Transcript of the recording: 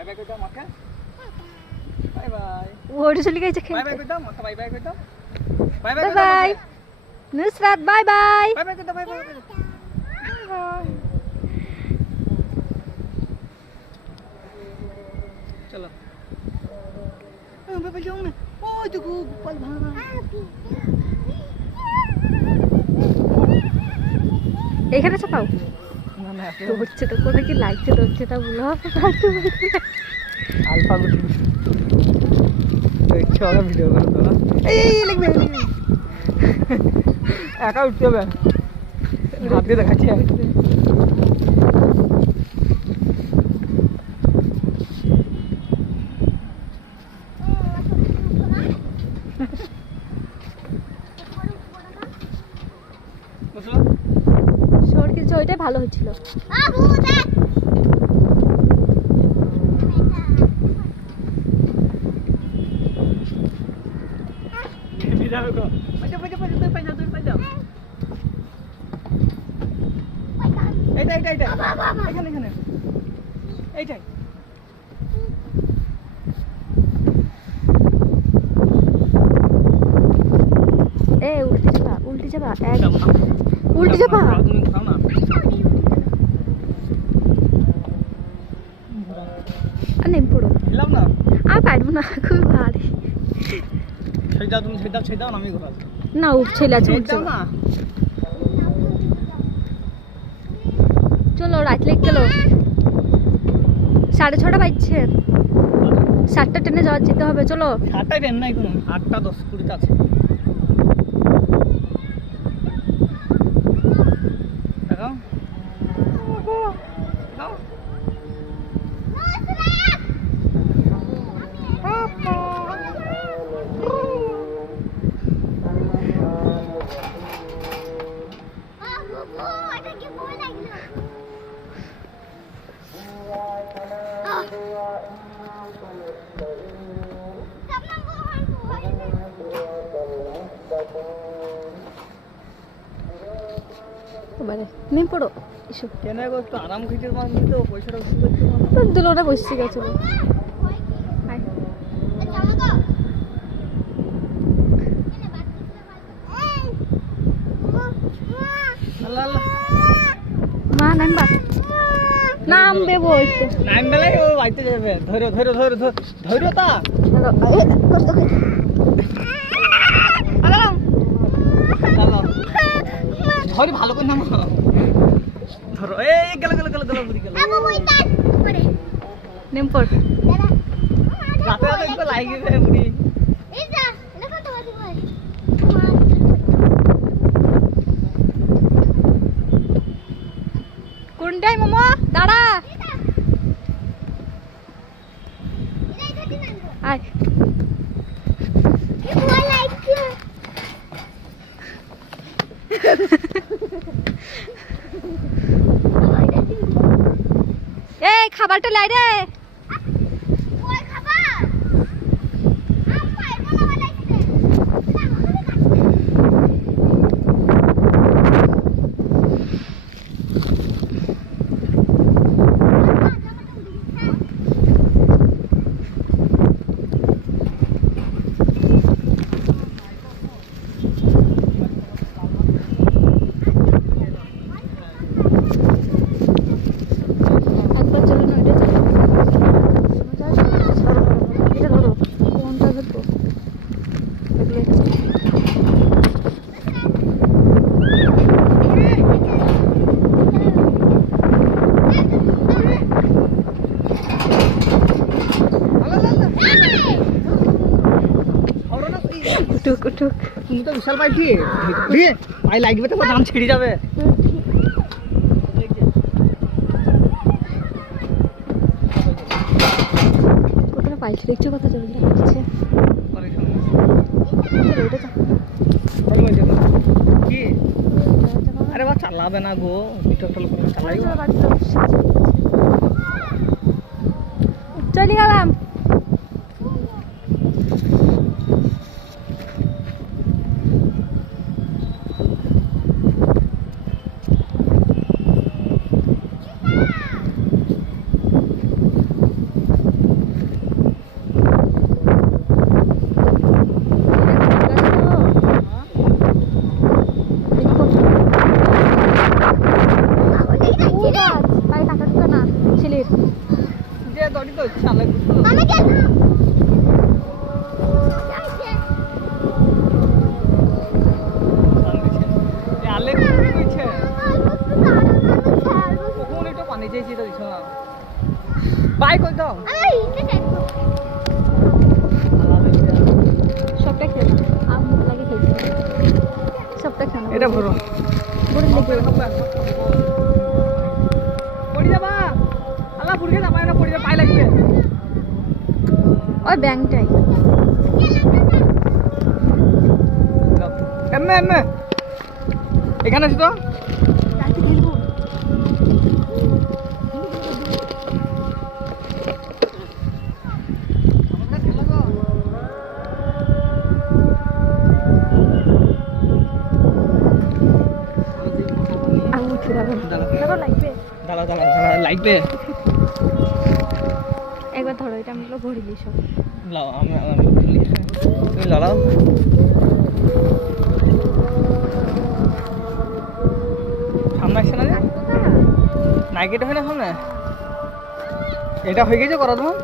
bye bye কই দাও মাকে বাই বাই ওরে চলে গেছে বাই বাই কই দাও মাকে বাই বাই কই দাও bye bye bye Nusrat bye bye bye bye কই দাও বাই বাই চলো বাবা যাও না ওই তো গোপাল ভাই এখানে চাপাও না না তো হচ্ছে তো কোথায় কি লাগছে তো হচ্ছে তা বলো আলফা গুটি এই ছোড়া ভিডিও করে তো না এই লাগবে একা উঠতে হবে হাত দিয়ে দেখাচ্ছি শোর কিছু ওইটাই ভালো হচ্ছিল এইটাই এ উল্টে যাবা উল্টে যাবা তুমি খাও না আর নেম পড়ো খেলাম না আর পারবো না খুব ভারী সেটা তুমি ছেড়ে দাও না আমি ঘোরা না উঠছিল ছেড়ে না চলো রাত লেগে গেল 6:30 বাজছে 7টা ট্রেনে যাওয়া যেতে হবে চলো 7টায় ট্রেন নাই কোনো 8টা 10-20 আছে দেখাও দেখাও নেম পড়ো এসো কেন একটু আরাম খেতে পারবি তো পয়সাটা উঠে করতে পারবো তো দুলোটা বসে গেছে আল্লাহ আল্লাহ মা নামবা নামবে বসে নাম বেলায় ও বাইতে যাবে ধরো তা ধরে ভালো করে নামো ধরো এই গেল বুড়ি গেল নেম পড় রাতে একটু লাগে বুড়ি কোনটাই মামা দাঁড়া আয় এই খাবারটা লাই রে উঠুক তুমি তো বিশাল পাই দিয়ে পাই লাগবে তো দাম ছিড়ে যাবে কোথায় পাইছি দেখছো কথা চলে যাচ্ছে কি আরে বা চালাবে না গো পিঠল করে চালাই চলে গেলাম তো চালে বুঝছো আমাকে আলে কি কইছে কখন একটু পানি চাইছি তো দিছ বাই কই দাও সবটা খেয়ে নাও আর মুখ লাগে খেয়েছি সবটা খেয়ে নাও এটা ভরো বড় দেখে পড়ি যাবা আল্লাহ পুরকে যাবা না পড়ি যা পাই লাগবে ওই ব্যাংকটাই এমএ এমএ এখানে আছি তো রাতে খেলবো আর উঠে যাবে দেখো লাগবে দাঁড়া দাঁড়া দাঁড়া লাগবে একবার ধরো এটা আমি ভরে দিই সব লাও আমি তুমি লাও সামনে আসছে না যে নাইকেটা হয় না সামনে এটা হয়ে গেছে করা তোমার